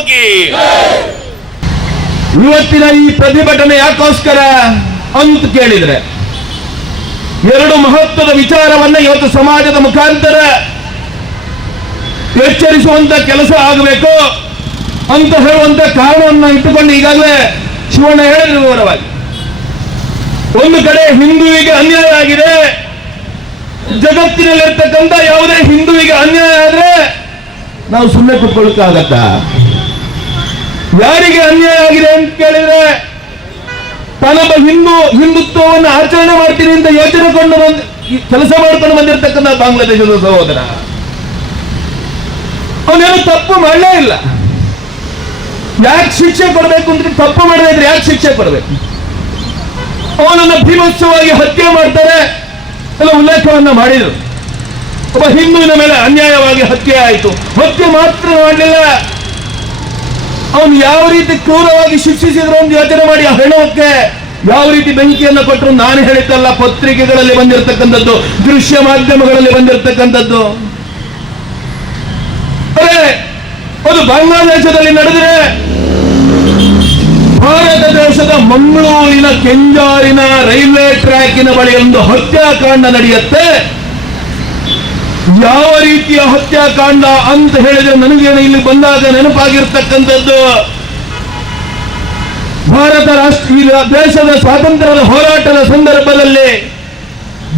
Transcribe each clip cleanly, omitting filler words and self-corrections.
ಹೋಗಿ. ಇವತ್ತಿನ ಈ ಪ್ರತಿಭಟನೆ ಯಾಕೋಸ್ಕರ ಅಂತ ಕೇಳಿದ್ರೆ, ಎರಡು ಮಹತ್ವದ ವಿಚಾರವನ್ನ ಇವತ್ತು ಸಮಾಜದ ಮುಖಾಂತರ ಎಚ್ಚರಿಸುವಂತ ಕೆಲಸ ಆಗಬೇಕು ಅಂತ ಹೇಳುವಂತ ಕಾರಣವನ್ನು ಇಟ್ಟುಕೊಂಡು ಈಗಾಗಲೇ ಶಿವಣ್ಣ ಹೇಳಿದ್ರು ವಿವರವಾಗಿ. ಒಂದು ಕಡೆ ಹಿಂದುವಿಗೆ ಅನ್ಯಾಯ ಆಗಿದೆ, ಜಗತ್ತಿನಲ್ಲಿರ್ತಕ್ಕಂಥ ಯಾವುದೇ ಹಿಂದುವಿಗೆ ಅನ್ಯಾಯ ಆದ್ರೆ ನಾವು ಸುಮ್ಮನೆ ಕುತ್ಕೊಳ್ಳಕ್ಕಾಗತ್ತ? ಯಾರಿಗೆ ಅನ್ಯಾಯ ಆಗಿದೆ ಅಂತ ಕೇಳಿದ್ರೆ, ತಾನೊಬ್ಬ ಹಿಂದುತ್ವವನ್ನು ಆಚರಣೆ ಮಾಡ್ತೀನಿ ಅಂತ ಯೋಚನೆ ಕೊಂಡು ಕೆಲಸ ಮಾಡ್ಕೊಂಡು ಬಂದಿರತಕ್ಕಂಥ ಬಾಂಗ್ಲಾದೇಶದ ಸಹೋದರ, ಅವನೇನು ತಪ್ಪು ಮಾಡಲೇ ಇಲ್ಲ. ಯಾಕೆ ಶಿಕ್ಷೆ ಕೊಡಬೇಕು ಅಂತ? ತಪ್ಪು ಮಾಡದೇ ಇದ್ರೆ ಯಾಕೆ ಶಿಕ್ಷೆ ಕೊಡಬೇಕು? ಅವನನ್ನ ಭೀಭತ್ಸವಾಗಿ ಹತ್ಯೆ ಮಾಡ್ತಾರೆ ಎಲ್ಲ ಉಲ್ಲೇಖವನ್ನ ಮಾಡಿದ್ರು. ಒಬ್ಬ ಹಿಂದುವಿನ ಮೇಲೆ ಅನ್ಯಾಯವಾಗಿ ಹತ್ಯೆ ಆಯಿತು. ಹತ್ಯೆ ಮಾತ್ರ ಮಾಡಲಿಲ್ಲ, ಅವನು ಯಾವ ರೀತಿ ಕ್ರೂರವಾಗಿ ಶಿಕ್ಷಿಸಿದ್ರು ಅಂತ ಯೋಚನೆ ಮಾಡಿ ಆ ಹೆಣಕ್ಕೆ ಯಾವ ರೀತಿ ಬೆಂಕಿಯನ್ನು ಕೊಟ್ಟರು. ನಾನು ಹೇಳಿದ್ದಲ್ಲ, ಪತ್ರಿಕೆಗಳಲ್ಲಿ ಬಂದಿರತಕ್ಕಂಥದ್ದು, ದೃಶ್ಯ ಮಾಧ್ಯಮಗಳಲ್ಲಿ ಬಂದಿರತಕ್ಕಂಥದ್ದು. ಅದು ಬಾಂಗ್ಲಾದೇಶದಲ್ಲಿ ನಡೆದರೆ, ಭಾರತ ದೇಶದ ಮಂಗಳೂರಿನ ಕೆಂಜಾರಿನ ರೈಲ್ವೆ ಟ್ರ್ಯಾಕಿನ ಬಳಿ ಒಂದು ಹತ್ಯಾಕಾಂಡ ನಡೆಯುತ್ತೆ. ಯಾವ ರೀತಿಯ ಹತ್ಯಾಕಾಂಡ ಅಂತ ಹೇಳಿದ್ರೆ, ನನಗೆ ಇಲ್ಲಿ ಬಂದಾಗ ನೆನಪಾಗಿರ್ತಕ್ಕಂಥದ್ದು, ಭಾರತ ದೇಶದ ಸ್ವಾತಂತ್ರ್ಯದ ಹೋರಾಟದ ಸಂದರ್ಭದಲ್ಲಿ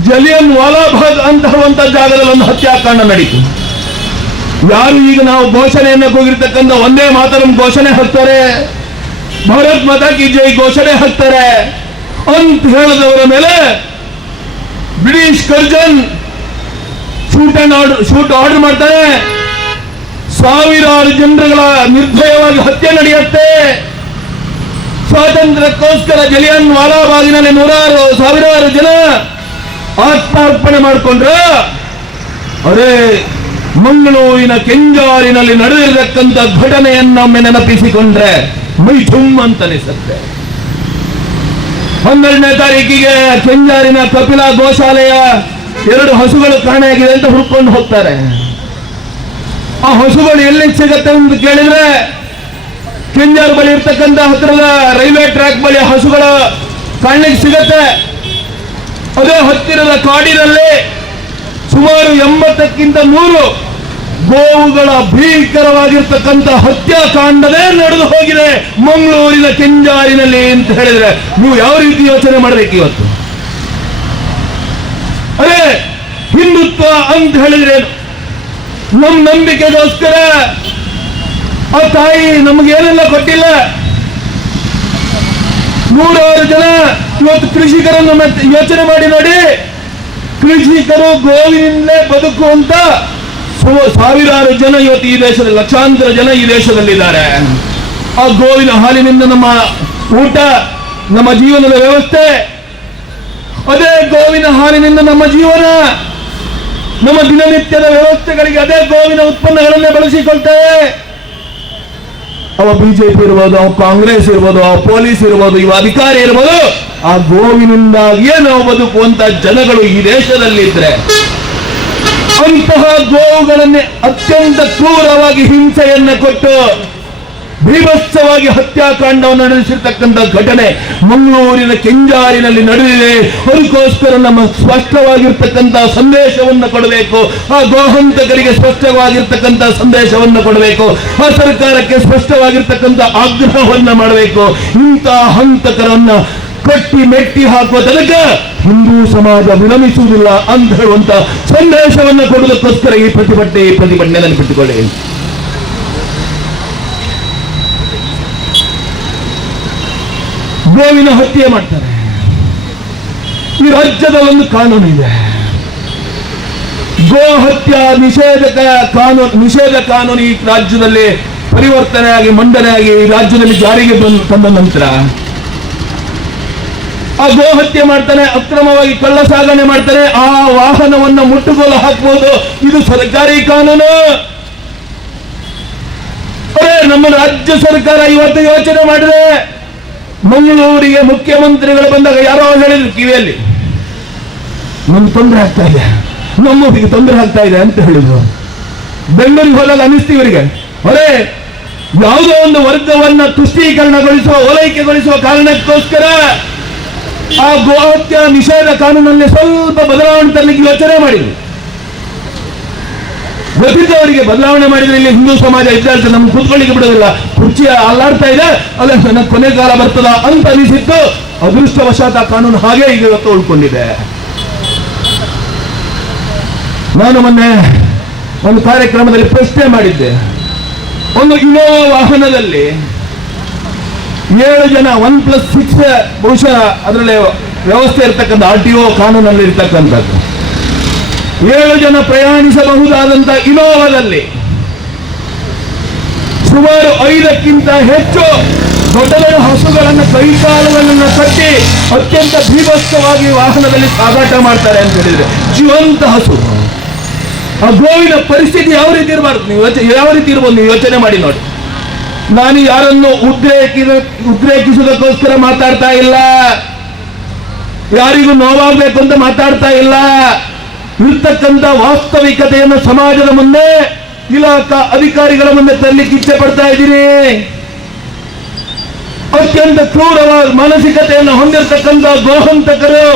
ಜಲಿಯನ್ ವಾಲಾಬಾಗ್ ಅಂತ ಹೇಳುವಂತ ಜಾಗದಲ್ಲಿ ಒಂದು ಹತ್ಯಾಕಾಂಡ ನಡೀತು. ಯಾರು ಈಗ ನಾವು ಘೋಷಣೆಯನ್ನು ಕೂಗಿರ್ತಕ್ಕಂಥ ಒಂದೇ ಮಾತರಂ ಘೋಷಣೆ ಹಾಕ್ತಾರೆ, ಭಾರತ್ ಮಾತಾ ಕಿ ಜೈ ಘೋಷಣೆ ಹಾಕ್ತಾರೆ ಅಂತ ಹೇಳಿದವರ ಮೇಲೆ ಬ್ರಿಟಿಷ್ ಕರ್ಜನ್ ಶೂಟ್ ಆರ್ಡರ್ ಮಾಡ್ತಾರೆ. ಸಾವಿರಾರು ಜನರುಗಳ ನಿರ್ಭಯವಾಗಿ ಹತ್ಯೆ ನಡೆಯುತ್ತೆ. ಸ್ವಾತಂತ್ರ್ಯಕ್ಕೋಸ್ಕರ ಜಲಿಯನ್ ವಾಲಾಬಾಗಿನಲ್ಲಿ ಸಾವಿರಾರು ಜನ ಆತ್ಮಾರ್ಪಣೆ ಮಾಡಿಕೊಂಡ್ರ. ಅದೇ ಮಂಗಳೂರಿನ ಕೆಂಜಾರಿನಲ್ಲಿ ನಡೆದಿರತಕ್ಕಂಥ ಘಟನೆಯನ್ನೊಮ್ಮೆ ನೆನಪಿಸಿಕೊಂಡ್ರೆ ಮೈ ಠುಮ್ ಅಂತ ಅನಿಸುತ್ತೆ. 12ನೇ ತಾರೀಕಿಗೆ ಕೆಂಜಾರಿನ ಕಪಿಲಾ ಗೋಶಾಲೆಯ 2 ಹಸುಗಳು ಕಾಣೆಯಾಗಿದೆ ಅಂತ ಹುಡ್ಕೊಂಡು ಹೋಗ್ತಾರೆ. ಆ ಹಸುಗಳು ಎಲ್ಲಿ ಸಿಗತ್ತೆ ಅಂತ ಕೇಳಿದ್ರೆ, ಕೆಂಜಾರು ಬಳಿ ಇರ್ತಕ್ಕಂಥ ಹತ್ತಿರದ ರೈಲ್ವೆ ಟ್ರ್ಯಾಕ್ ಬಳಿ ಹಸುಗಳು ಕಾಣಲಿಕ್ಕೆ ಸಿಗತ್ತೆ. ಅದೇ ಹತ್ತಿರದ ಕಾಡಿನಲ್ಲಿ ಸುಮಾರು 80ಕ್ಕಿಂತ 100 ಗೋವುಗಳ ಭೀಕರವಾಗಿರ್ತಕ್ಕಂಥ ಹತ್ಯಾಕಾಂಡವೇ ನಡೆದು ಹೋಗಿದೆ ಮಂಗಳೂರಿನ ಕೆಂಜಾರಿನಲ್ಲಿ ಅಂತ ಹೇಳಿದ್ರೆ, ನೀವು ಯಾವ ರೀತಿ ಯೋಚನೆ ಮಾಡಬೇಕು ಇವತ್ತು? ಅದೇ ಹಿಂದುತ್ವ ಅಂತ ಹೇಳಿದ್ರೆ, ನಮ್ಮ ನಂಬಿಕೆಗೋಸ್ಕರ ಆ ತಾಯಿ ನಮಗೇನೆಲ್ಲ ಕೊಟ್ಟಿಲ್ಲ. 100 ಜನ ಇವತ್ತು ಕೃಷಿಕರನ್ನು ಯೋಚನೆ ಮಾಡಿ ನೋಡಿ. ಕೃಷಿಕರು ಗೋವಿನಿಂದಲೇ ಬದುಕುವಂತ ಸಾವಿರಾರು ಜನ ಇವತ್ತು ಈ ದೇಶದಲ್ಲಿ, ಲಕ್ಷಾಂತರ ಜನ ಈ ದೇಶದಲ್ಲಿದ್ದಾರೆ. ಆ ಗೋವಿನ ಹಾಲಿನಿಂದ ನಮ್ಮ ಊಟ, ನಮ್ಮ ಜೀವನದ ವ್ಯವಸ್ಥೆ, ಅದೇ ಗೋವಿನ ಹಾಲಿನಿಂದ ನಮ್ಮ ಜೀವನ, ನಮ್ಮ ದಿನನಿತ್ಯದ ವ್ಯವಸ್ಥೆಗಳಿಗೆ ಅದೇ ಗೋವಿನ ಉತ್ಪನ್ನಗಳನ್ನೇ ಬಳಸಿಕೊಳ್ತೇವೆ. ಅವ ಬಿಜೆಪಿ ಇರ್ಬೋದು, ಅವ ಕಾಂಗ್ರೆಸ್ ಇರ್ಬೋದು, ಅವ ಪೊಲೀಸ್ ಇರ್ಬೋದು, ಇವ ಅಧಿಕಾರಿ ಇರ್ಬೋದು, ಆ ಗೋವಿನಿಂದಾಗಿಯೇ ನಾವು ಬದುಕುವಂತ ಜನಗಳು ಈ ದೇಶದಲ್ಲಿದ್ರೆ, ಅಂತಹ ಗೋವುಗಳನ್ನೇ ಅತ್ಯಂತ ಕ್ರೂರವಾಗಿ ಹಿಂಸೆಯನ್ನು ಕೊಟ್ಟು ಭೀಭತ್ಸವಾಗಿ ಹತ್ಯಾಕಾಂಡವನ್ನು ನಡೆಸಿರ್ತಕ್ಕಂಥ ಘಟನೆ ಮಂಗಳೂರಿನ ಕೆಂಜಾರಿನಲ್ಲಿ ನಡೆದಿದೆ. ಅದಕ್ಕೋಸ್ಕರ ನಮ್ಮ ಸ್ಪಷ್ಟವಾಗಿರ್ತಕ್ಕಂಥ ಸಂದೇಶವನ್ನು ಕೊಡಬೇಕು. ಆ ಗೋಹಂತಕರಿಗೆ ಸ್ಪಷ್ಟವಾಗಿರ್ತಕ್ಕಂಥ ಸಂದೇಶವನ್ನು ಕೊಡಬೇಕು. ಆ ಸರ್ಕಾರಕ್ಕೆ ಸ್ಪಷ್ಟವಾಗಿರ್ತಕ್ಕಂಥ ಆಗ್ರಹವನ್ನು ಮಾಡಬೇಕು. ಇಂತಹ ಹಂತಕರನ್ನ ಕಟ್ಟಿ ಮೆಟ್ಟಿ ಹಾಕುವ ತನಕ ಹಿಂದೂ ಸಮಾಜ ವಿರಮಿಸುವುದಿಲ್ಲ ಅಂತ ಹೇಳುವಂತ ಸಂದೇಶವನ್ನು ಕೊಡುವುದಕ್ಕೋಸ್ಕರ ಈ ಪ್ರತಿಭಟನೆ ನೆನಪಿಟ್ಟುಕೊಳ್ಳಿ. ಗೋವಿನ ಹತ್ಯೆ ಮಾಡ್ತಾರೆ. ಈ ರಾಜ್ಯದ ಒಂದು ಕಾನೂನು ಇದೆ, ಗೋ ಹತ್ಯೆ ನಿಷೇಧ ಕಾನೂನು ಈ ರಾಜ್ಯದಲ್ಲಿ ಪರಿವರ್ತನೆಯಾಗಿ ಮಂಡನೆಯಾಗಿ ಈ ರಾಜ್ಯದಲ್ಲಿ ಜಾರಿಗೆ ತಂದ ನಂತರ ಆ ಗೋ ಹತ್ಯೆ ಮಾಡ್ತಾನೆ, ಅಕ್ರಮವಾಗಿ ಕಳ್ಳ ಸಾಗಣೆ ಮಾಡ್ತಾರೆ, ಆ ವಾಹನವನ್ನು ಮುಟ್ಟುಗೋಲು ಹಾಕಬಹುದು. ಇದು ಸರ್ಕಾರಿ ಕಾನೂನು. ನಮ್ಮ ರಾಜ್ಯ ಸರ್ಕಾರ ಇವತ್ತು ಯೋಚನೆ ಮಾಡಿದೆ. ಮಂಗಳೂರಿಗೆ ಮುಖ್ಯಮಂತ್ರಿಗಳು ಬಂದಾಗ ಯಾರೋ ಹೇಳಿದ್ರು ಕಿವಿಯಲ್ಲಿ, ನಮ್ಗೆ ತೊಂದರೆ ಆಗ್ತಾ ಇದೆ, ನಮ್ಮೂರಿಗೆ ತೊಂದರೆ ಆಗ್ತಾ ಇದೆ ಅಂತ ಹೇಳಿದ್ರು. ಬೆಂಗಳೂರಿಗೆ ಹೋದಾಗ ಅನಿಸ್ತು ಇವರಿಗೆ, ಯಾವುದೋ ಒಂದು ವರ್ಗವನ್ನ ತುಷ್ಟೀಕರಣಗೊಳಿಸುವ ಓಲೈಕೆಗೊಳಿಸುವ ಕಾರಣಕ್ಕೋಸ್ಕರ ಆ ಗೋಹತ್ಯೆ ನಿಷೇಧ ಕಾನೂನಲ್ಲಿ ಸ್ವಲ್ಪ ಬದಲಾವಣೆ ತರಲಿಕ್ಕೆ ಯೋಚನೆ ಮಾಡಿದ್ರು. ಗೊತ್ತಿದ್ದವರಿಗೆ ಬದಲಾವಣೆ ಮಾಡಿದ್ರೆ ಇಲ್ಲಿ ಹಿಂದೂ ಸಮಾಜ ಇದ್ದಂತೆ ನಮ್ಗೆ ಕೂತ್ಕೊಳ್ಳಿಕ್ಕೆ ಬಿಡೋದಿಲ್ಲ, ಕುರ್ಚಿ ಅಲ್ಲಾಡ್ತಾ ಇದೆ, ಅಲ್ಲ ನನ್ನ ಕೊನೆ ಕಾಲ ಬರ್ತದ ಅಂತ ಅನಿಸಿತ್ತು. ಅದೃಷ್ಟವಶಾತ್ ಆ ಕಾನೂನು ಹಾಗೆ ಈಗ ಇವತ್ತು ಉಳ್ಕೊಂಡಿದೆ. ನಾನು ಮೊನ್ನೆ ಒಂದು ಕಾರ್ಯಕ್ರಮದಲ್ಲಿ ಪ್ರಶ್ನೆ ಮಾಡಿದ್ದೆ. ಒಂದು ಇನೋವಾ ವಾಹನದಲ್ಲಿ 7 ಜನ 1+6 ಬಹುಶಃ ಅದರಲ್ಲಿ ವ್ಯವಸ್ಥೆ ಇರ್ತಕ್ಕಂಥ RTO ಕಾನೂನಲ್ಲಿ ಇರ್ತಕ್ಕಂಥದ್ದು 7 ಜನ ಪ್ರಯಾಣಿಸಬಹುದಾದಂತ ಇನೋವಾದಲ್ಲಿ ಸುಮಾರು 5ಕ್ಕಿಂತ ಹೆಚ್ಚು ದೊಡ್ಡ ದೊಡ್ಡ ಹಸುಗಳನ್ನು ಕೈಕಾಲುಗಳನ್ನು ಕಟ್ಟಿ ಅತ್ಯಂತ ಭೀಭತ್ಸವಾಗಿ ವಾಹನದಲ್ಲಿ ಸಾಗಾಟ ಮಾಡ್ತಾರೆ ಅಂತ ಹೇಳಿದ್ರೆ, ಜೀವಂತ ಹಸು. ಆ ಗೋವಿನ ಪರಿಸ್ಥಿತಿ ಯಾವ ರೀತಿ ಇರಬಾರ್ದು, ನೀವು ಯಾವ ರೀತಿ ಇರ್ಬೋದು ನೀವು ಯೋಚನೆ ಮಾಡಿ ನೋಡಿ. ನಾನು ಯಾರನ್ನು ಉದ್ರೇಕಿಸುವುದಕ್ಕೋಸ್ಕರ ಮಾತಾಡ್ತಾ ಇಲ್ಲ, ಯಾರಿಗೂ ನೋವಾಗಬೇಕು ಅಂತ ಮಾತಾಡ್ತಾ ಇಲ್ಲ. ಇರ್ತಕ್ಕಂಥ ವಾಸ್ತವಿಕತೆಯನ್ನು ಸಮಾಜದ ಮುಂದೆ, ಇಲಾಖಾ ಅಧಿಕಾರಿಗಳ ಮುಂದೆ ತರಲಿಕ್ಕೆ ಇಚ್ಛೆ ಪಡ್ತಾ ಇದ್ದೀನಿ. ಅತ್ಯಂತ ಕ್ರೂರವಾದ ಮಾನಸಿಕತೆಯನ್ನು ಹೊಂದಿರತಕ್ಕಂಥ ಗೋಹಂತಕರು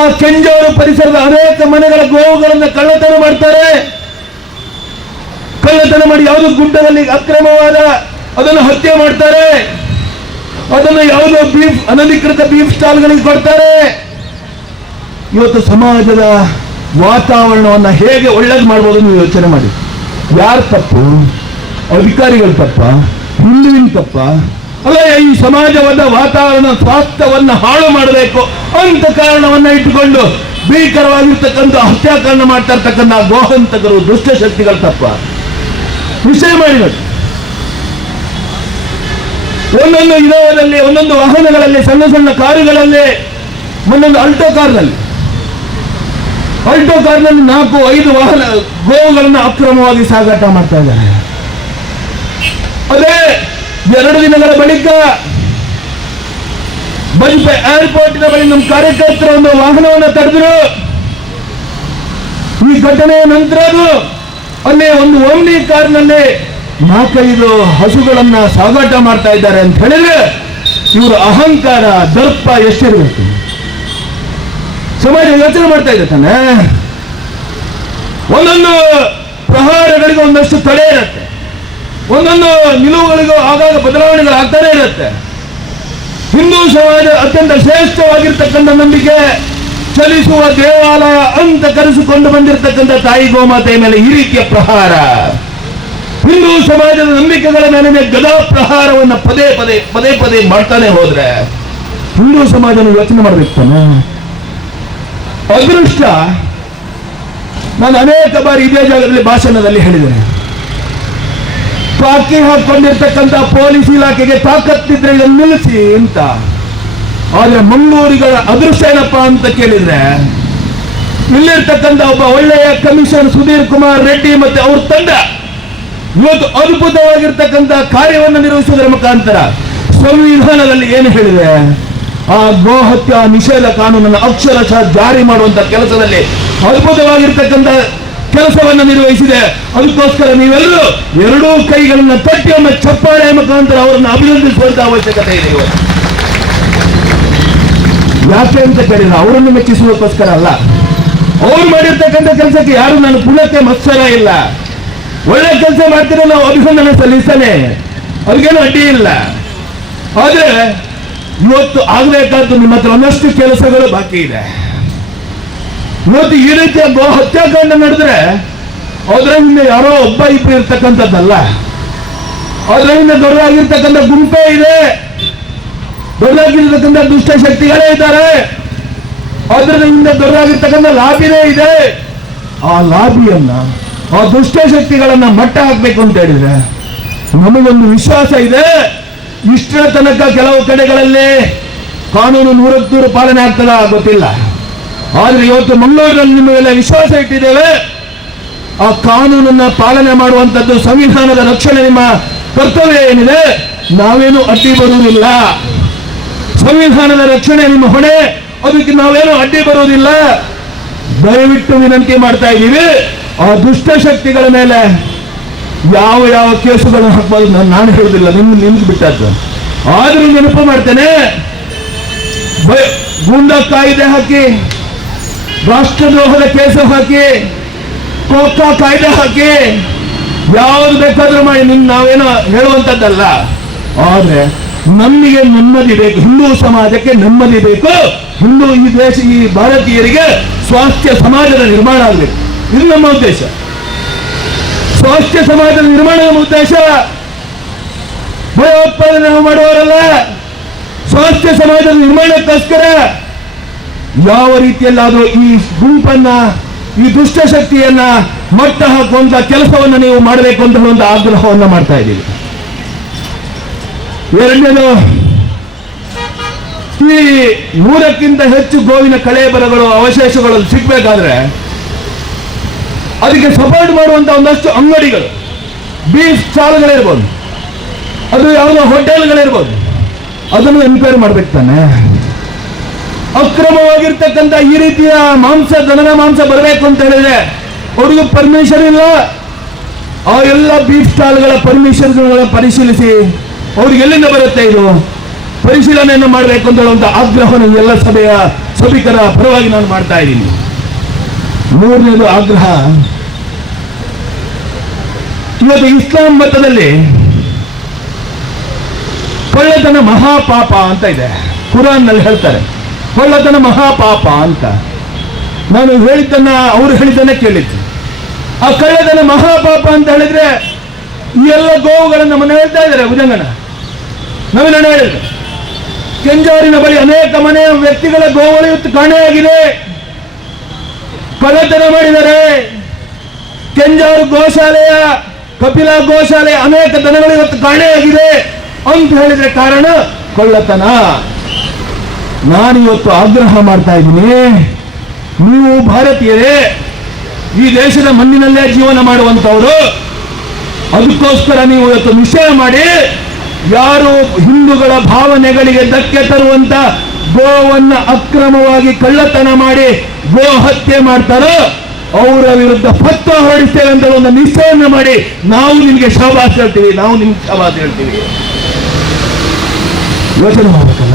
ಆ ಕೆಂಜೂರು ಪರಿಸರದ ಅನೇಕ ಮನೆಗಳ ಗೋವುಗಳನ್ನು ಕಳ್ಳತನ ಮಾಡ್ತಾರೆ. ಕಳ್ಳತನ ಮಾಡಿ ಯಾವುದೋ ಗುಡ್ಡದಲ್ಲಿ ಅಕ್ರಮವಾದ ಅದನ್ನು ಹತ್ಯೆ ಮಾಡ್ತಾರೆ. ಅದನ್ನು ಯಾವುದೋ ಅನಧಿಕೃತ ಬೀಫ್ ಸ್ಟಾಲ್ಗಳಿಗೆ ಕೊಡ್ತಾರೆ. ಇವತ್ತು ಸಮಾಜದ ವಾತಾವರಣವನ್ನು ಹೇಗೆ ಒಳ್ಳೇದು ಮಾಡ್ಬೋದು ನೀವು ಯೋಚನೆ ಮಾಡಿ. ಯಾರು ತಪ್ಪು? ಅಧಿಕಾರಿಗಳು ತಪ್ಪ? ಹಿಂದುವಿನ ತಪ್ಪ? ಅಲ್ಲ, ಈ ಸಮಾಜವಾದ ವಾತಾವರಣ ಸ್ವಾಸ್ಥ್ಯವನ್ನ ಹಾಳು ಮಾಡಬೇಕು ಅಂತ ಕಾರಣವನ್ನ ಇಟ್ಟುಕೊಂಡು ಭೀಕರವಾಗಿರ್ತಕ್ಕಂಥ ಹತ್ಯಾಕಾಂಡ ಮಾಡ್ತಾ ಇರ್ತಕ್ಕಂಥ ಗೋಹಂತಕರು ದುಷ್ಟಶಕ್ತಿಗಳು ತಪ್ಪ? ವಿಷಯ ಮಾಡಿ ನೋಡಿ. ಒಂದೊಂದು ಇನೋವಾದಲ್ಲಿ, ಒಂದೊಂದು ವಾಹನಗಳಲ್ಲಿ, ಸಣ್ಣ ಸಣ್ಣ ಕಾರುಗಳಲ್ಲಿ, ಒಂದೊಂದು ಆಲ್ಟೋ ಕಾರ್ನಲ್ಲಿ 4-5 ವಾಹನ ಗೋವುಗಳನ್ನ ಅಕ್ರಮವಾಗಿ ಸಾಗಾಟ ಮಾಡ್ತಾ ಇದ್ದಾರೆ. ಅದೇ 2 ದಿನಗಳ ಬಳಿಕ ಬಜ್ಪೆ ಏರ್ಪೋರ್ಟಿನ ಬಳಿ ನಮ್ಮ ಕಾರ್ಯಕರ್ತರು ಒಂದು ವಾಹನವನ್ನು ತಡೆದ್ರು. ಈ ಘಟನೆಯ ನಂತರ ಅಲ್ಲೇ ಒಂದು ಓಮ್ನಿ ಕಾರ್ನಲ್ಲಿ 4-5 ಹಸುಗಳನ್ನ ಸಾಗಾಟ ಮಾಡ್ತಾ ಇದ್ದಾರೆ ಅಂತ ಹೇಳಿದ್ರೆ ಇವರ ಅಹಂಕಾರ, ದರ್ಪ ಎಷ್ಟಿರಬೇಕು? ಸಮಾಜ ಯೋಚನೆ ಮಾಡ್ತಾ ಇದೆ ತಾನೆ. ಒಂದೊಂದು ಪ್ರಹಾರಗಳಿಗೆ ಒಂದಷ್ಟು ತಡೆ ಇರುತ್ತೆ, ಒಂದೊಂದು ನಿಲುವುಗಳಿಗೂ ಆಗಾಗ ಬದಲಾವಣೆಗಳು ಆಗ್ತಾನೆ ಇರುತ್ತೆ. ಹಿಂದೂ ಸಮಾಜ ಅತ್ಯಂತ ಶ್ರೇಷ್ಠವಾಗಿರ್ತಕ್ಕಂಥ ನಂಬಿಕೆ ಚಲಿಸುವ ದೇವಾಲಯ ಅಂತ ಕರೆಸಿಕೊಂಡು ಬಂದಿರತಕ್ಕಂಥ ತಾಯಿ ಗೋಮಾತೆಯ ಮೇಲೆ ಈ ರೀತಿಯ ಪ್ರಹಾರ, ಹಿಂದೂ ಸಮಾಜದ ನಂಬಿಕೆಗಳ ಮೇಲೆ ಗದಾ ಪ್ರಹಾರವನ್ನು ಪದೇ ಪದೇ ಮಾಡ್ತಾನೆ ಹೋದ್ರೆ ಹಿಂದೂ ಸಮಾಜನ ಯೋಚನೆ ಮಾಡಬೇಕು ತಾನೆ. ಅದೃಷ್ಟ, ನಾನು ಅನೇಕ ಬಾರಿ ಇದೇ ಜಾಗದಲ್ಲಿ ಭಾಷಣದಲ್ಲಿ ಹೇಳಿದ್ದೇನೆ, ಪಾಕಿ ಹಾಕೊಂಡಿರ್ತಕ್ಕಂಥ ಪೊಲೀಸ್ ಇಲಾಖೆಗೆ ತಾಕತ್ತಿದ್ರೆ ಇದನ್ನು ನಿಲ್ಲಿಸಿ ಅಂತ. ಆದ್ರೆ ಮಂಗಳೂರಿಗಳ ಅದೃಷ್ಟ ಏನಪ್ಪಾ ಅಂತ ಕೇಳಿದ್ರೆ, ಇಲ್ಲಿರ್ತಕ್ಕಂಥ ಒಬ್ಬ ಒಳ್ಳೆಯ ಕಮಿಷನರ್ ಸುಧೀರ್ ಕುಮಾರ್ ರೆಡ್ಡಿ ಮತ್ತೆ ಅವ್ರ ತಂಡ ಇವತ್ತು ಅದ್ಭುತವಾಗಿರ್ತಕ್ಕಂಥ ಕಾರ್ಯವನ್ನು ನಿರ್ವಹಿಸುವುದರ ಮುಖಾಂತರ ಸಂವಿಧಾನದಲ್ಲಿ ಏನು ಹೇಳಿದೆ, ಆ ಗೋಹತ್ಯಾ ನಿಷೇಧ ಕಾನೂನನ್ನು ಅಕ್ಷರಶಃ ಜಾರಿ ಮಾಡುವಂತ ಕೆಲಸದಲ್ಲಿ ಅದ್ಭುತವಾಗಿರ್ತಕ್ಕಂಥ ಕೆಲಸವನ್ನು ನಿರ್ವಹಿಸಿದೆ. ಅದಕ್ಕೋಸ್ಕರ ನೀವೆಲ್ಲರೂ 2 ಕೈಗಳನ್ನ ತಟ್ಟಿ ಒಮ್ಮೆ ಚಪ್ಪಾಳೆ ಮುಖಾಂತರ ಅವರನ್ನು ಅಭಿನಂದಿಸುವಂತ ಅವಶ್ಯಕತೆ ಇದೆ ಇವತ್ತು. ಯಾಕೆ ಅಂತ ಕೇಳಿದ್ರೆ ಅವರನ್ನು ಮೆಚ್ಚಿಸುವುದಕ್ಕೋಸ್ಕರ ಅಲ್ಲ, ಅವ್ರು ಮಾಡಿರ್ತಕ್ಕಂಥ ಕೆಲಸಕ್ಕೆ ಯಾರು ನಾನು ಪುನಕ್ಕೆ ಮತ್ಸರ ಇಲ್ಲ. ಒಳ್ಳೆ ಕೆಲಸ ಮಾಡ್ತೀರ, ನಾವು ಅಭಿನಂದನೆ ಸಲ್ಲಿಸ್ತಾನೆ, ಅವ್ರಿಗೇನು ಅಡ್ಡಿ ಇಲ್ಲ. ಆದ್ರೆ ಇವತ್ತು ಆಗ್ಬೇಕಾದ್ದು ನಿಮ್ಮ ಹತ್ರ ಒಂದಷ್ಟು ಕೆಲಸಗಳು ಬಾಕಿ ಇದೆ. ಇವತ್ತು ಈ ರೀತಿಯ ಗೋ ಹತ್ಯಾಕಾಂಡ ನಡೆದ್ರೆ ಅದರ ಹಿಂದೆ ಯಾರೋ ಒಬ್ಬ ಇಬ್ಬರು ಇರ್ತಕ್ಕಂಥದ್ದಲ್ಲ, ಅದರ ಹಿಂದೆ ದೊಡ್ಡದಾಗಿರ್ತಕ್ಕಂಥ ಗುಂಪೇ ಇದೆ, ದೊಡ್ಡದಾಗಿರ್ತಕ್ಕಂಥ ದುಷ್ಟ ಶಕ್ತಿಗಳೇ ಇದ್ದಾರೆ, ಅದರ ಹಿಂದೆ ದೊಡ್ಡದಾಗಿರ್ತಕ್ಕಂಥ ಲಾಬಿನೇ ಇದೆ. ಆ ಲಾಬಿಯನ್ನ, ಆ ದುಷ್ಟ ಶಕ್ತಿಗಳನ್ನ ಮಟ್ಟ ಹಾಕ್ಬೇಕು ಅಂತ ಹೇಳಿದ್ರೆ ನಮಗೊಂದು ವಿಶ್ವಾಸ ಇದೆ. ಇಷ್ಟರ ತನಕ ಕೆಲವು ಕಡೆಗಳಲ್ಲಿ ಕಾನೂನು 100% ಪಾಲನೆ ಆಗ್ತದ ಗೊತ್ತಿಲ್ಲ. ಆದ್ರೆ ಇವತ್ತು ಮಂಗಳೂರಿನಲ್ಲಿ ನಿಮಗೆಲ್ಲ ವಿಶ್ವಾಸ ಇಟ್ಟಿದ್ದೇವೆ, ಆ ಕಾನೂನನ್ನ ಪಾಲನೆ ಮಾಡುವಂತದ್ದು ಸಂವಿಧಾನದ ರಕ್ಷಣೆ ನಿಮ್ಮ ಕರ್ತವ್ಯ ಏನಿದೆ, ನಾವೇನು ಅಡ್ಡಿ ಬರುವುದಿಲ್ಲ. ಸಂವಿಧಾನದ ರಕ್ಷಣೆ ನಿಮ್ಮ ಹೊಣೆ, ಅದಕ್ಕೆ ನಾವೇನು ಅಡ್ಡಿ ಬರುವುದಿಲ್ಲ. ದಯವಿಟ್ಟು ವಿನಂತಿ ಮಾಡ್ತಾ ಇದ್ದೀವಿ, ಆ ದುಷ್ಟಶಕ್ತಿಗಳ ಮೇಲೆ ಯಾವ ಯಾವ ಕೇಸುಗಳನ್ನು ಹಾಕ್ಬೋದು ನಾನು ಹೇಳುದಿಲ್ಲ, ನಿಮ್ಗೆ ಬಿಟ್ಟದ್ದು. ಆದ್ರೂ ನೆನಪು ಮಾಡ್ತೇನೆ, ಗೂಂಡಾ ಕಾಯ್ದೆ ಹಾಕಿ, ರಾಷ್ಟ್ರದ್ರೋಹದ ಕೇಸು ಹಾಕಿ, ಕೋಕಾ ಕಾಯ್ದೆ ಹಾಕಿ, ಯಾವ್ದು ಬೇಕಾದ್ರೂ ಮಾಡಿ ನಾವೇನೋ ಹೇಳುವಂತದ್ದಲ್ಲ. ಆದ್ರೆ ನಮಗೆ ನೆಮ್ಮದಿ ಬೇಕು, ಹಿಂದೂ ಸಮಾಜಕ್ಕೆ ನೆಮ್ಮದಿ ಬೇಕು, ಈ ಭಾರತೀಯರಿಗೆ ಸ್ವಾಸ್ಥ್ಯ ಸಮಾಜದ ನಿರ್ಮಾಣ ಆಗಬೇಕು. ಇದು ನಮ್ಮ ಉದ್ದೇಶ. ಸ್ವಾಸ್ಥ್ಯ ಸಮಾಜದ ನಿರ್ಮಾಣ ನಮ್ಮ ಉದ್ದೇಶ. ಭಯೋತ್ಪಾದನೆ ನಾವು ಮಾಡುವವರಲ್ಲ. ಸ್ವಾಸ್ಥ್ಯ ಸಮಾಜದ ನಿರ್ಮಾಣಕ್ಕೋಸ್ಕರ ಯಾವ ರೀತಿಯಲ್ಲಾದರೂ ಈ ಗುಂಪನ್ನ, ಈ ದುಷ್ಟಶಕ್ತಿಯನ್ನ ಮಟ್ಟ ಹಾಕುವಂತ ಕೆಲಸವನ್ನು ನೀವು ಮಾಡಬೇಕು ಅಂತ ಹೇಳುವಂತ ಆಗ್ರಹವನ್ನು ಮಾಡ್ತಾ ಇದ್ದೀವಿ. ಎರಡನೇದು, ಈ 100ಕ್ಕಿಂತ ಹೆಚ್ಚು ಗೋವಿನ ಕಳೇಬರಗಳು, ಅವಶೇಷಗಳು ಸಿಗ್ಬೇಕಾದ್ರೆ ಅದಕ್ಕೆ ಸಪೋರ್ಟ್ ಮಾಡುವಂತ ಒಂದಷ್ಟು ಅಂಗಡಿಗಳು, ಬೀಫ್ ಸ್ಟಾಲ್ಗಳಿರ್ಬೋದು, ಅದು ಯಾವುದೋ ಹೋಟೆಲ್ಗಳಿರ್ಬೋದು, ಅದನ್ನು ಎನ್ಕ್ವೈರಿ ಮಾಡ್ಬೇಕು ತಾನೆ. ಅಕ್ರಮವಾಗಿರ್ತಕ್ಕಂಥ ಈ ರೀತಿಯ ದನದ ಮಾಂಸ ಬರಬೇಕು ಅಂತ ಹೇಳಿದ್ರೆ ಅವ್ರಿಗೂ ಪರ್ಮಿಷನ್ ಇಲ್ಲ. ಆ ಎಲ್ಲ ಬೀಫ್ ಸ್ಟಾಲ್ಗಳ ಪರ್ಮಿಷನ್ಗಳನ್ನು ಪರಿಶೀಲಿಸಿ ಅವ್ರಿಗೆ ಎಲ್ಲಿಂದ ಬರುತ್ತೆ ಇದು ಪರಿಶೀಲನೆಯನ್ನು ಮಾಡಬೇಕು ಅಂತ ಹೇಳುವಂತ ಆಗ್ರಹವನ್ನು ಎಲ್ಲ ಸಭಿಕರ ಪರವಾಗಿ ನಾನು ಮಾಡ್ತಾ ಇದ್ದೀನಿ. ಮೂರನೇದು ಆಗ್ರಹ, ಇವತ್ತು ಇಸ್ಲಾಂ ಮತದಲ್ಲಿ ಕಳ್ಳತನ ಮಹಾಪಾಪ ಅಂತ ಇದೆ. ಕುರಾನ್ನಲ್ಲಿ ಹೇಳ್ತಾರೆ ಕಳ್ಳತನ ಮಹಾಪಾಪ ಅಂತ. ನಾನು ಹೇಳಿದ್ದನ್ನ, ಅವರು ಹೇಳಿದ್ದನ್ನ ಕೇಳಿದ್ದು. ಆ ಕಳ್ಳತನ ಮಹಾಪಾಪ ಅಂತ ಹೇಳಿದ್ರೆ ಈ ಎಲ್ಲ ಗೋವುಗಳನ್ನು ನಮ್ಮನ್ನ ಹೇಳ್ತಾ ಇದ್ದಾರೆ. ಭುಜಂಗನ ನವೀನ ಹೇಳಿದ್ರು, ಕೆಂಜಾರಿನ ಬಳಿ ಅನೇಕ ಮನೆಯ ವ್ಯಕ್ತಿಗಳ ಗೋವುಗಳು ಇವತ್ತು ಕಾಣೆಯಾಗಿದೆ, ಕಳ್ಳತನ ಮಾಡಿದ್ದಾರೆ. ಕೆಂಜಾರು ಗೋಶಾಲೆಯ, ಕಪಿಲ ಗೋಶಾಲೆಯ ಅನೇಕ ದನಗಳು ಇವತ್ತು ಕಾಣೆಯಾಗಿದೆ ಅಂತ ಹೇಳಿದ್ರೆ ಕಾರಣ ಕಳ್ಳತನ. ನಾನಿವತ್ತು ಆಗ್ರಹ ಮಾಡ್ತಾ ಇದ್ದೀನಿ, ನೀವು ಭಾರತೀಯರೇ, ಈ ದೇಶದ ಮಣ್ಣಿನಲ್ಲೇ ಜೀವನ ಮಾಡುವಂತವರು, ಅದಕ್ಕೋಸ್ಕರ ನೀವು ಇವತ್ತು ನಿಶ್ಚಯ ಮಾಡಿ, ಯಾರು ಹಿಂದೂಗಳ ಭಾವನೆಗಳಿಗೆ ಧಕ್ಕೆ ತರುವಂತ ಗೋವನ್ನ ಅಕ್ರಮವಾಗಿ ಕಳ್ಳತನ ಮಾಡಿ ಗೋ ಹತ್ಯೆ ಮಾಡ್ತಾರೋ ಅವರ ವಿರುದ್ಧ ಫತ್ವ ಹೊರಡಿಸ್ತೇವೆ ಅಂತ ಒಂದು ನಿಶ್ಚಯವನ್ನು ಮಾಡಿ ನಾವು ನಿಮಗೆ ಶಾಬಾಸ್ ಹೇಳ್ತೀವಿ, ನಾವು ನಿಮ್ಗೆ ಶಾಬಾಸ್ ಹೇಳ್ತೀವಿ. ಯೋಚನೆ ಮಾಡಬೇಕಲ್ಲ.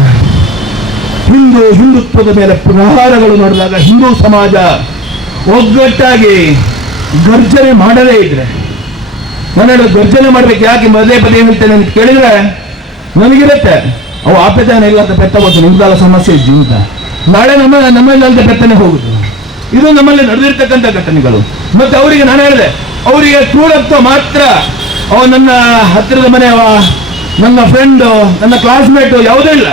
ಹಿಂದುತ್ವದ ಮೇಲೆ ಪ್ರಹಾರಗಳು ನಡೆದಾಗ ಹಿಂದೂ ಸಮಾಜ ಒಗ್ಗಟ್ಟಾಗಿ ಗರ್ಜನೆ ಮಾಡದೇ ಇದ್ರೆ, ನಾನು ಗರ್ಜನೆ ಮಾಡ್ಬೇಕು, ಯಾಕೆ ಪದೇ ಪದೇ ಹೇಳ್ತೇನೆ ಅಂತ ಕೇಳಿದ್ರೆ ನನಗಿರುತ್ತೆ ಅವು ಆಪೇತನ ಇಲ್ಲ ಅಂತ ಪೆತ್ತ ಹೋಗ್ತು, ನಿಮ್ದಲ್ಲ ಸಮಸ್ಯೆ ಇದ್ದು ಅಂತ. ನಾಳೆ ನಮ್ಮಲ್ಲಿ ಅಂತ ಪೆತ್ತನೆ ಹೋಗುದು. ಇದು ನಮ್ಮಲ್ಲಿ ನಡೆದಿರ್ತಕ್ಕಂಥ ಘಟನೆಗಳು. ಮತ್ತೆ ಅವರಿಗೆ ನಾನು ಹೇಳಿದೆ, ಅವರಿಗೆ ಕ್ರೂರತ್ವ ಮಾತ್ರ, ನನ್ನ ಹತ್ತಿರದ ಮನೆಯವ, ನನ್ನ ಫ್ರೆಂಡು, ನನ್ನ ಕ್ಲಾಸ್ಮೇಟು ಯಾವುದೂ ಇಲ್ಲ.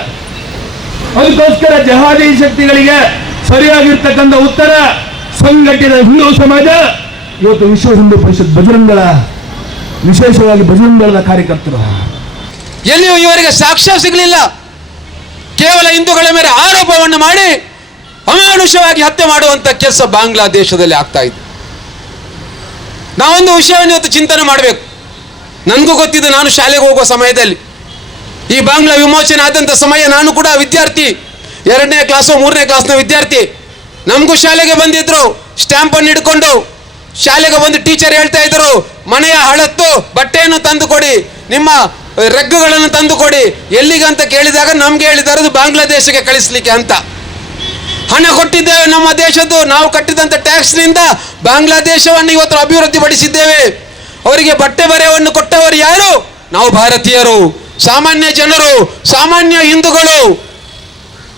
ಅದಕ್ಕೋಸ್ಕರ ಜಹಾದಿ ಶಕ್ತಿಗಳಿಗೆ ಸರಿಯಾಗಿರ್ತಕ್ಕಂಥ ಉತ್ತರ ಸಂಘಟಿತ ಹಿಂದೂ ಸಮಾಜ ಇವತ್ತು ವಿಶ್ವ ಹಿಂದೂ ಪರಿಷತ್ ಬಜರಂಗಳ, ವಿಶೇಷವಾಗಿ ಬಜರಂಗಳ ಕಾರ್ಯಕರ್ತರು. ಎಲ್ಲಿಯೂ ಇವರಿಗೆ ಸಾಕ್ಷ್ಯ ಸಿಗಲಿಲ್ಲ. ಕೇವಲ ಹಿಂದೂಗಳ ಮೇಲೆ ಆರೋಪವನ್ನು ಮಾಡಿ ಅಮಾನುಷವಾಗಿ ಹತ್ಯೆ ಮಾಡುವಂತ ಕೆಲಸ ಬಾಂಗ್ಲಾದೇಶದಲ್ಲಿ ಆಗ್ತಾ ಇದೆ. ನಾವೊಂದು ವಿಷಯವನ್ನು ಇವತ್ತು ಚಿಂತನೆ ಮಾಡಬೇಕು. ನನಗೂ ಗೊತ್ತಿದ್ದು, ನಾನು ಶಾಲೆಗೆ ಹೋಗುವ ಸಮಯದಲ್ಲಿ ಈ ಬಾಂಗ್ಲಾ ವಿಮೋಚನೆ ಆದಂಥ ಸಮಯ, ನಾನು ಕೂಡ ವಿದ್ಯಾರ್ಥಿ, 2ನೇ ಕ್ಲಾಸು 3ನೇ ಕ್ಲಾಸ್ನ ವಿದ್ಯಾರ್ಥಿ. ನಮಗೂ ಶಾಲೆಗೆ ಬಂದಿದ್ರು, ಸ್ಟ್ಯಾಂಪನ್ನು ಹಿಡ್ಕೊಂಡು ಶಾಲೆಗೆ ಬಂದು ಟೀಚರ್ ಹೇಳ್ತಾ ಇದ್ರು, ಮನೆಯ ಹಳತ್ತು ಬಟ್ಟೆಯನ್ನು ತಂದು ಕೊಡಿ, ನಿಮ್ಮ ರೆಗ್ಗುಗಳನ್ನು ತಂದು ಕೊಡಿ. ಎಲ್ಲಿಗಂತ ಕೇಳಿದಾಗ ನಮ್ಗೆ ಹೇಳಿದ್ದಾರೆ ಅದು ಬಾಂಗ್ಲಾದೇಶಕ್ಕೆ ಕಳಿಸ್ಲಿಕ್ಕೆ ಅಂತ. ಹಣ ಕೊಟ್ಟಿದ್ದೇವೆ ನಮ್ಮ ದೇಶದ್ದು, ನಾವು ಕಟ್ಟಿದಂಥ ಟ್ಯಾಕ್ಸ್ನಿಂದ ಬಾಂಗ್ಲಾದೇಶವನ್ನು ಇವತ್ತು ಅಭಿವೃದ್ಧಿ ಪಡಿಸಿದ್ದೇವೆ. ಅವರಿಗೆ ಬಟ್ಟೆ ಬರೆಯನ್ನು ಕೊಟ್ಟವರು ಯಾರು? ನಾವು ಭಾರತೀಯರು, ಸಾಮಾನ್ಯ ಜನರು, ಸಾಮಾನ್ಯ ಹಿಂದೂಗಳು.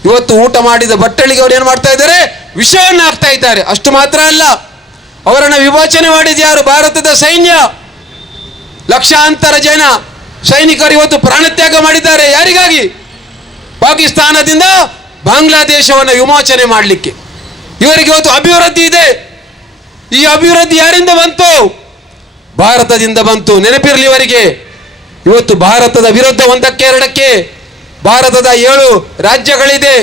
ಇವತ್ತು ಊಟ ಮಾಡಿದ ಬಟ್ಟಲಿಗೆ ಅವರು ಏನು ಮಾಡ್ತಾ ಇದ್ದಾರೆ? ವಿಷವನ್ನು ಹಾಕ್ತಾ ಇದ್ದಾರೆ. ಅಷ್ಟು ಮಾತ್ರ ಅಲ್ಲ, ಅವರನ್ನು ವಿಮೋಚನೆ ಮಾಡಿದ ಯಾರು? ಭಾರತದ ಸೈನ್ಯ. ಲಕ್ಷಾಂತರ ಜನ ಸೈನಿಕರು ಇವತ್ತು ಪ್ರಾಣತ್ಯಾಗ ಮಾಡಿದ್ದಾರೆ. ಯಾರಿಗಾಗಿ? ಪಾಕಿಸ್ತಾನದಿಂದ ಬಾಂಗ್ಲಾದೇಶವನ್ನು ವಿಮೋಚನೆ ಮಾಡಲಿಕ್ಕೆ. ಇವರಿಗೆ ಇವತ್ತು ಅಭಿವೃದ್ಧಿ ಇದೆ. ಈ ಅಭಿವೃದ್ಧಿ ಯಾರಿಂದ ಬಂತು? ಭಾರತದಿಂದ ಬಂತು. ನೆನಪಿರಲಿ ಇವರಿಗೆ. ಇವತ್ತು ಭಾರತದ ವಿರುದ್ಧ 1ಕ್ಕೆ 2ಕ್ಕೆ ಭಾರತದ 7 ರಾಜ್ಯಗಳಿದೆ.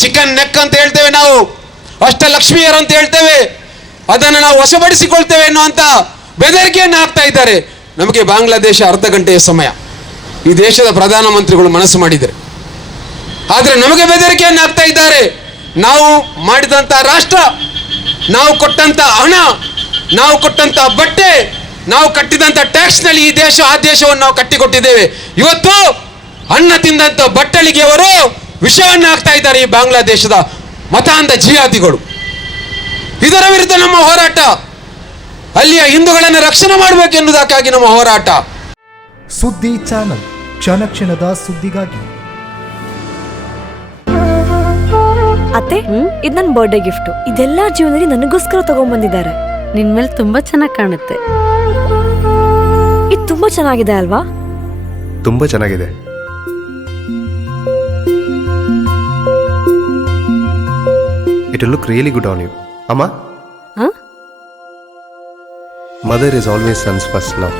ಚಿಕನ್ ನೆಕ್ ಅಂತ ಹೇಳ್ತೇವೆ ನಾವು, ಅಷ್ಟಲಕ್ಷ್ಮಿಯರು ಅಂತ ಹೇಳ್ತೇವೆ. ಅದನ್ನು ನಾವು ವಶಪಡಿಸಿಕೊಳ್ತೇವೆ ಎನ್ನುವಂತ ಬೆದರಿಕೆಯನ್ನು ಹಾಕ್ತಾ ಇದ್ದಾರೆ. ನಮಗೆ ಬಾಂಗ್ಲಾದೇಶ ಅರ್ಧ ಗಂಟೆಯ ಸಮಯ, ಈ ದೇಶದ ಪ್ರಧಾನಮಂತ್ರಿಗಳು ಮನಸ್ಸು ಮಾಡಿದ್ದಾರೆ. ಆದರೆ ನಮಗೆ ಬೆದರಿಕೆಯನ್ನು ಹಾಕ್ತಾ ಇದ್ದಾರೆ. ನಾವು ಮಾಡಿದಂಥ ರಾಷ್ಟ್ರ, ನಾವು ಕೊಟ್ಟಂತ ಹಣ, ನಾವು ಕೊಟ್ಟಂತ ಬಟ್ಟೆ, ನಾವು ಕಟ್ಟಿದಂಥ ಟ್ಯಾಕ್ಸ್ನಲ್ಲಿ ಈ ದೇಶ ಆ ದೇಶವನ್ನು ನಾವು ಕಟ್ಟಿಕೊಟ್ಟಿದ್ದೇವೆ. ಇವತ್ತು ಅನ್ನ ತಿಂದಂಥ ಬಟ್ಟಲಿಗೆಯವರು ವಿಷವನ್ನು ಹಾಕ್ತಾ ಇದ್ದಾರೆ ಈ ಬಾಂಗ್ಲಾದೇಶದ ಮತಾಂಧ ಜಿಹಾದಿಗಳು. ಇದರ ವಿರುದ್ಧ ನಮ್ಮ ಹೋರಾಟ, ಅಲ್ಲಿಯ ಹಿಂದೂಗಳನ್ನು ರಕ್ಷಣೆ ಮಾಡಬೇಕೆನ್ನುವುದಕ್ಕಾಗಿ ನಮ್ಮ ಹೋರಾಟ. ಸುದ್ದಿ ಚಾನಲ್, ಕ್ಷಣ ಕ್ಷಣದ ಸುದ್ದಿಗಾಗಿ. ಅತ್ತೆ, ಇದು ನನ್ನ ಬರ್ಡೇ ಗಿಫ್ಟ್. ಇದೆಲ್ಲ ಜೀವನದಲ್ಲಿ ನನಗೋಸ್ಕರ ತಗೊಂಡ್ಬಂದಿದ್ದಾರೆ. ನಿನ್ ಮೇಲೆ ತುಂಬಾ ಚೆನ್ನಾಗಿ ಕಾಣುತ್ತೆ. ಇದು ತುಂಬಾ ಚೆನ್ನಾಗಿದೆ ಅಲ್ವಾ? ತುಂಬ ಚೆನ್ನಾಗಿದೆ. It will look really good on you. ಅಮ್ಮ, mother is always sons first love.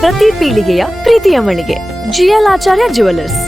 ಪ್ರತಿ ಪೀಳಿಗೆಯ ಪ್ರೀತಿಯ ಮಳಿಗೆ GL ಆಚಾರ್ಯ ಜ್ಯುವೆಲರ್ಸ್.